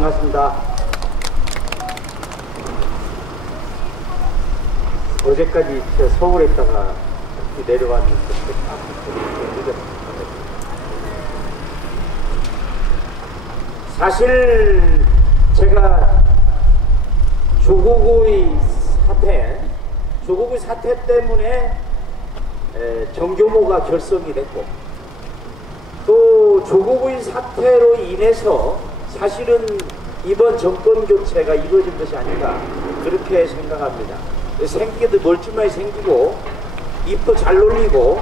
반갑습니다. 어제까지 서울에 있다가 내려왔는데 사실 제가 조국의 사태 때문에 정교모가 결성이 됐고, 또 조국의 사태로 인해서 사실은 이번 정권 교체가 이루어진 것이 아닌가 그렇게 생각합니다. 생기도 멀쩡하게 생기고 입도 잘 놀리고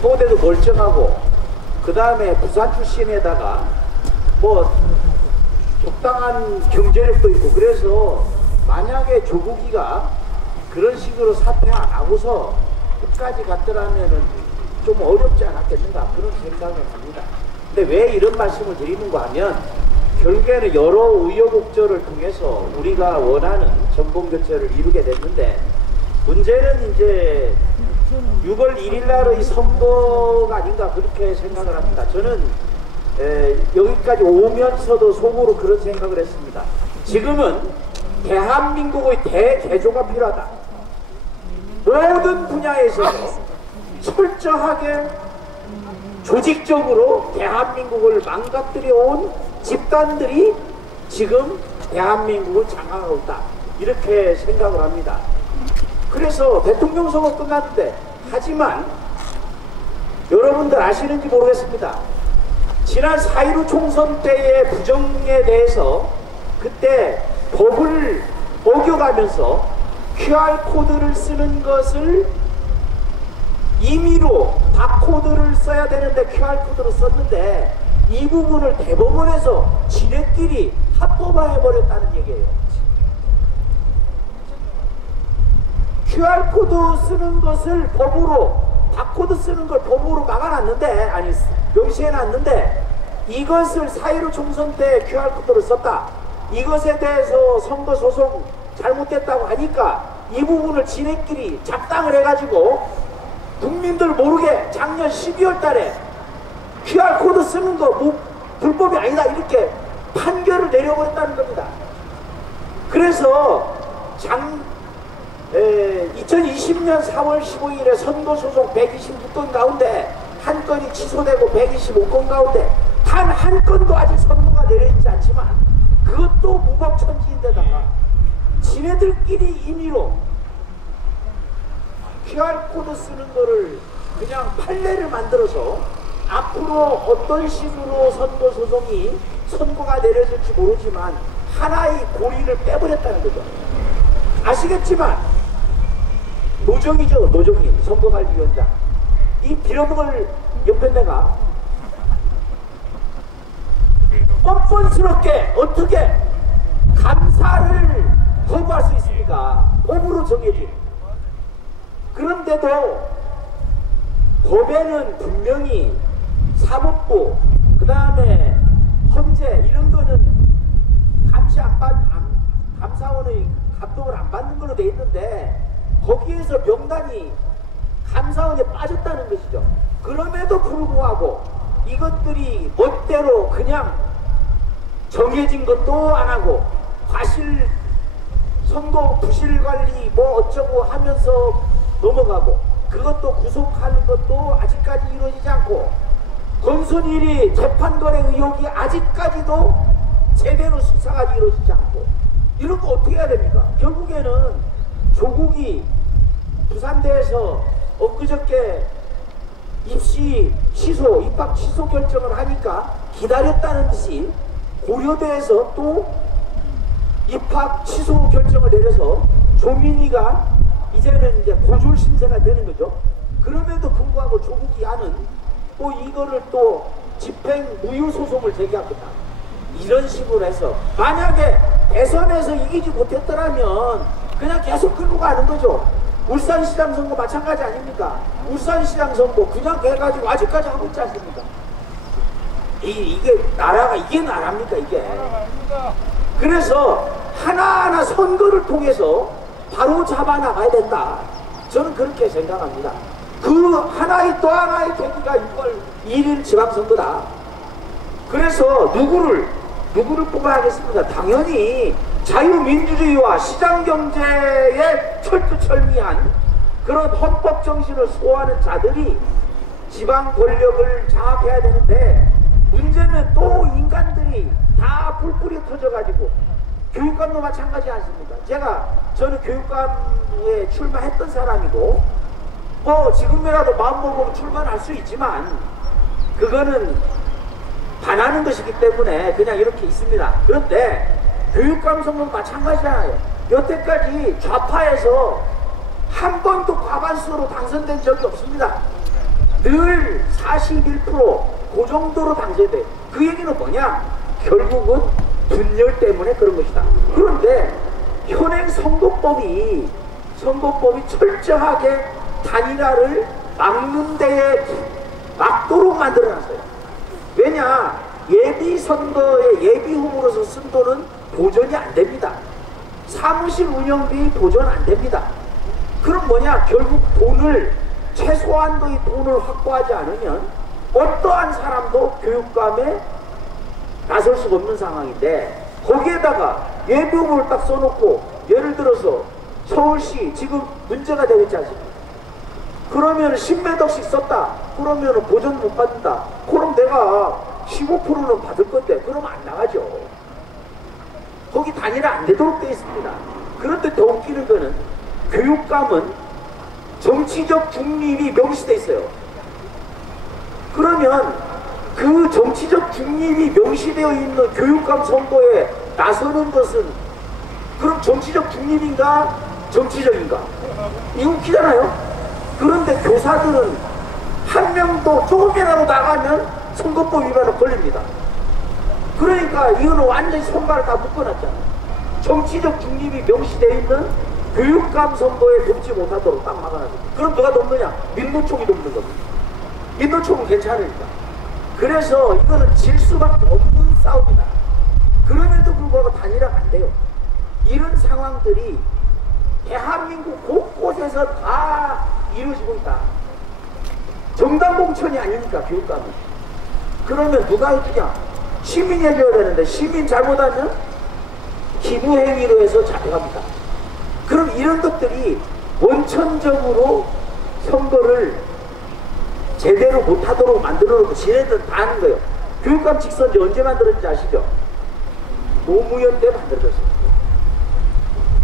소대도 멀쩡하고, 그 다음에 부산 출신에다가 뭐 적당한 경제력도 있고, 그래서 만약에 조국이가 그런 식으로 사퇴 안 하고서 끝까지 갔더라면은 좀 어렵지 않았겠는가 그런 생각을 합니다. 근데 왜 이런 말씀을 드리는가 하면, 결국에는 여러 우여곡절을 통해서 우리가 원하는 정권교체를 이루게 됐는데, 문제는 이제 6월 1일 날의 선거가 아닌가 그렇게 생각을 합니다. 저는 여기까지 오면서도 속으로 그런 생각을 했습니다. 지금은 대한민국의 대개조가 필요하다. 모든 분야에서 철저하게 조직적으로 대한민국을 망가뜨려 온 집단들이 지금 대한민국을 장악하고 있다, 이렇게 생각을 합니다. 그래서 대통령 선거 끝났는데, 하지만 여러분들 아시는지 모르겠습니다. 지난 4.15 총선 때의 부정에 대해서 그때 법을 어겨가면서 QR코드를 쓰는 것을 임의로 바코드를 써야 되는데 QR코드를 썼는데, 이 부분을 대법원에서 지네끼리 합법화해버렸다는 얘기예요. QR코드 쓰는 것을 법으로, 바코드 쓰는 걸 법으로 막아놨는데, 아니 명시해놨는데, 이것을 4.15 총선 때 QR코드를 썼다, 이것에 대해서 선거소송 잘못됐다고 하니까 이 부분을 지네끼리 작당을 해가지고 국민들 모르게 작년 12월 달에 QR코드 쓰는 거 뭐 불법이 아니다, 이렇게 판결을 내려버렸다는 겁니다. 그래서 2020년 4월 15일에 선거소송 126건 가운데 한 건이 취소되고 125건 가운데 단 한 건도 아직 선고가 내려있지 않지만, 그것도 무법천지인데다가 지네들끼리 임의로 QR코드 쓰는 거를 그냥 판례를 만들어서 앞으로 어떤 식으로 선거소송이 선고가 내려질지 모르지만 하나의 고리를 빼버렸다는 거죠. 아시겠지만 노정이죠, 노정인 선거관리위원장. 이 빌어먹을 옆에 내가 뻔뻔스럽게 어떻게 감사를 거부할 수 있습니까? 법으로 정해진. 그런데도 법에는 분명히 사법부, 그 다음에 헌재, 이런 거는 감사원의 감독을 안 받는 걸로 돼 있는데, 거기에서 명단이 감사원에 빠졌다는 것이죠. 그럼에도 불구하고 이것들이 멋대로 그냥 정해진 것도 안 하고 과실 선거 부실 관리 뭐 어쩌고 하면서 넘어가고, 그것도 구속하는 것도 아직까지 이루어지지 않고, 권순일이 재판거래 의혹이 아직까지도 제대로 수사가 이루어지지 않고, 이런 거 어떻게 해야 됩니까? 결국에는 조국이 부산대에서 엊그저께 입학 취소 결정을 하니까 기다렸다는 듯이 고려대에서 또 입학 취소 결정을 내려서 조민희가 이제는 이제 고졸 신세가 되는 거죠. 그럼에도 불구하고 조국이 하는 또 이거를 또 집행 무효 소송을 제기합니다. 이런 식으로 해서 만약에 대선에서 이기지 못했더라면 그냥 계속 끌고 가는 거죠. 울산시장 선거 마찬가지 아닙니까? 울산시장 선거 그냥 해가지고 아직까지 하고 있지 않습니까? 이게 나라입니까 이게? 그래서 하나하나 선거를 통해서 바로 잡아나가야 된다, 저는 그렇게 생각합니다. 그 하나의 또 하나의 계기가 6월 1일 지방선거다. 그래서 누구를 누구를 뽑아야 하겠습니까? 당연히 자유민주주의와 시장경제에 철두철미한 그런 헌법 정신을 소화하는 자들이 지방 권력을 장악해야 되는데, 문제는 또 인간들이 다 불불이 터져가지고, 교육감도 마찬가지 않습니까? 저는 교육감에 출마했던 사람이고, 뭐 지금이라도 마음먹으면 출마할 수 있지만 그거는 반하는 것이기 때문에 그냥 이렇게 있습니다. 그런데 교육감 선거는 마찬가지잖아요. 여태까지 좌파에서 한 번도 과반수로 당선된 적이 없습니다. 늘 41%, 그 정도로 당선돼요. 그 얘기는 뭐냐? 결국은 분열 때문에 그런 것이다. 그런데 현행 선거법이 철저하게 단일화를 막는 데에 막도록 만들어놨어요. 왜냐? 예비선거에 예비후보로서 쓴 돈은 보전이 안 됩니다. 사무실 운영비 보전 안 됩니다. 그럼 뭐냐? 결국 최소한도의 돈을 확보하지 않으면 어떠한 사람도 교육감에 나설 수가 없는 상황인데, 거기에다가 예비후보를 딱 써놓고, 예를 들어서 서울시 지금 문제가 되고 있지 않습니까? 그러면 10몇 억씩 썼다. 그러면 보전 못 받는다. 그럼 내가 15%는 받을 건데, 그러면 안 나가죠. 거기 단일화 안 되도록 되어 있습니다. 그런데 더 웃기는 거는, 교육감은 정치적 중립이 명시되어 있어요. 그러면 그 정치적 중립이 명시되어 있는 교육감 선거에 나서는 것은, 그럼 정치적 중립인가 정치적인가? 이거 웃기잖아요. 그런데 교사들은 한 명도 조금이라도 나가면 선거법 위반으로 걸립니다. 그러니까 이거는 완전히 손발을 다 묶어놨잖아. 정치적 중립이 명시되어 있는 교육감 선거에 돕지 못하도록 딱 막아놨어. 그럼 누가 돕느냐? 민노총이 돕는 겁니다. 민노총은 괜찮으니까. 그래서 이거는 질 수밖에 없는 싸움이다. 그럼에도 불구하고 단일화가 안 돼요. 이런 상황들이 대한민국 곳곳에서 다 이루어지고 있다. 정당 공천이 아니니까 교육감은. 그러면 누가 해주냐? 시민이 해줘야 되는데, 시민 잘못하면 기부행위로 해서 잡혀갑니다. 그럼 이런 것들이 원천적으로 선거를 제대로 못하도록 만들어 놓고 지네들은 다 하는 거예요. 교육감 직선제 언제 만들었는지 아시죠? 노무현 때 만들어졌어요.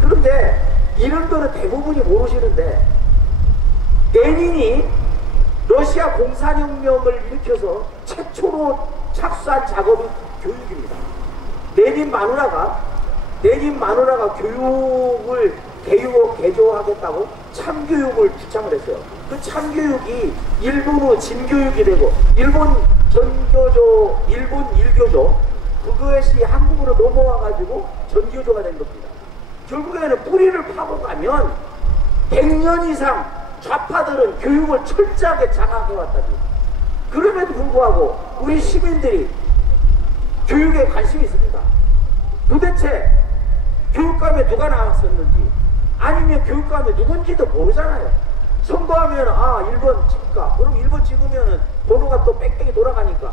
그런데 이런 거는 대부분이 모르시는데, 레닌이 러시아 공산혁명을 일으켜서 최초로 착수한 작업이 교육입니다. 레닌 마누라가 교육을 개조하겠다고 참교육을 주창을 했어요. 그 참교육이 일본으로 진교육이 되고, 일본 일교조, 그것이 한국으로 넘어와가지고 전교조가 된 겁니다. 결국에는 뿌리를 파고 가면 100년 이상 좌파들은 교육을 철저하게 장악해왔다니. 그럼에도 불구하고 우리 시민들이 교육에 관심이 있습니다. 도대체 교육감에 누가 나왔었는지, 아니면 교육감에 누군지도 모르잖아요. 선거하면 1번 찍을까? 그럼 1번 찍으면 번호가 또 뺑뺑이 돌아가니까,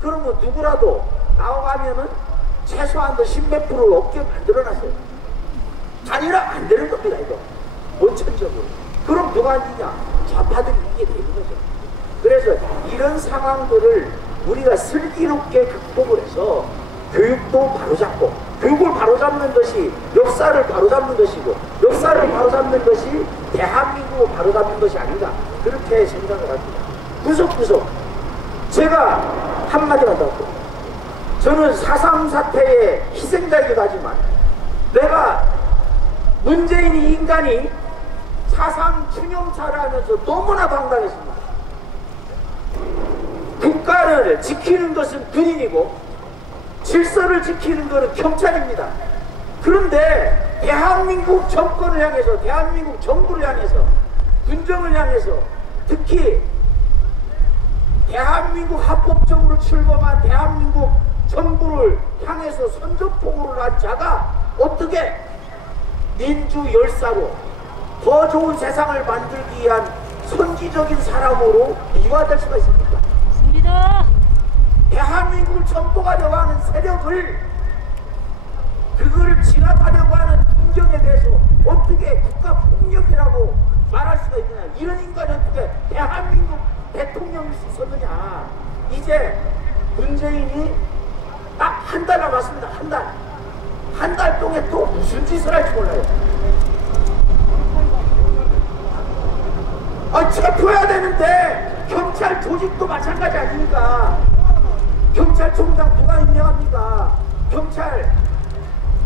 그러면 누구라도 나와가면은 최소한도 10몇 프로를 없게 만들어놨어요. 단일화 안 되는 겁니다, 이거. 원천적으로. 그럼 누가 앉느냐? 좌파들이 이게 되는 거죠. 그래서 이런 상황들을 우리가 슬기롭게 극복을 해서 교육도 바로잡고, 교육을 바로잡는 것이 역사를 바로잡는 것이고, 역사를 바로잡는 것이 대한민국을 바로잡는 것이 아닌가, 그렇게 생각을 합니다. 구석구석 제가 한마디만 더 할게요. 저는 4.3 사태의 희생자이기도 하지만, 내가 문재인 이 인간이 4.3 추념사를 하면서 너무나 당당했습니다. 국가를 지키는 것은 군인이고 질서를 지키는 것은 경찰입니다. 그런데 대한민국 정권을 향해서, 대한민국 정부를 향해서, 군정을 향해서, 특히 대한민국 합법적으로 출범한 대한민국 정부를 향해서 선전포고를 한 자가 어떻게 민주 열사로 더 좋은 세상을 만들기 위한 선지적인 사람으로 미화될 수가 있습니까? 맞습니다. 대한민국을 전복하려고 하는 세력을, 그거를 진압하려고 하는 풍경에 대해서 어떻게 국가폭력이라고 말할 수가 있느냐. 이런 인간이 어떻게 대한민국 대통령일 수 있었느냐. 이제 문재인이 딱 한 달 남았습니다. 한 달. 한 달 동안 또 무슨 짓을 할지 몰라요. 체포해야 되는데 경찰 조직도 마찬가지 아닙니까? 경찰총장 누가 임명합니까? 경찰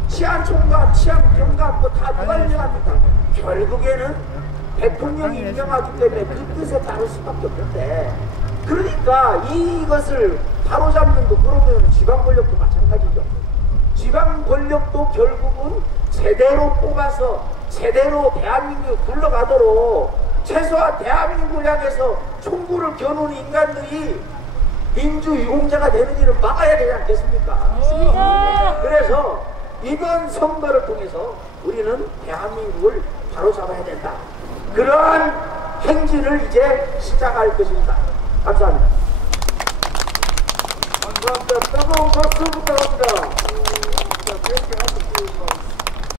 치안총각, 치안경감 뭐 다 누가 임명합니까? 결국에는 대통령이 임명하기 때문에 그 뜻에 따를 수밖에 없는데, 그러니까 이것을 바로잡는 거, 그러면 지방 권력도 마찬가지죠. 지방 권력도 결국은 제대로 뽑아서 제대로 대한민국을 굴러가도록 최소한 대한민국을 향해서 총구를 겨누는 인간들이 민주유공자가 되는 일을 막아야 되지 않겠습니까? 그래서 이번 선거를 통해서 우리는 대한민국을 바로잡아야 된다. 그러한 행진을 이제 시작할 것입니다. 감사합니다. 감사합니다. 뜨거운 박수 부탁합니다. 자,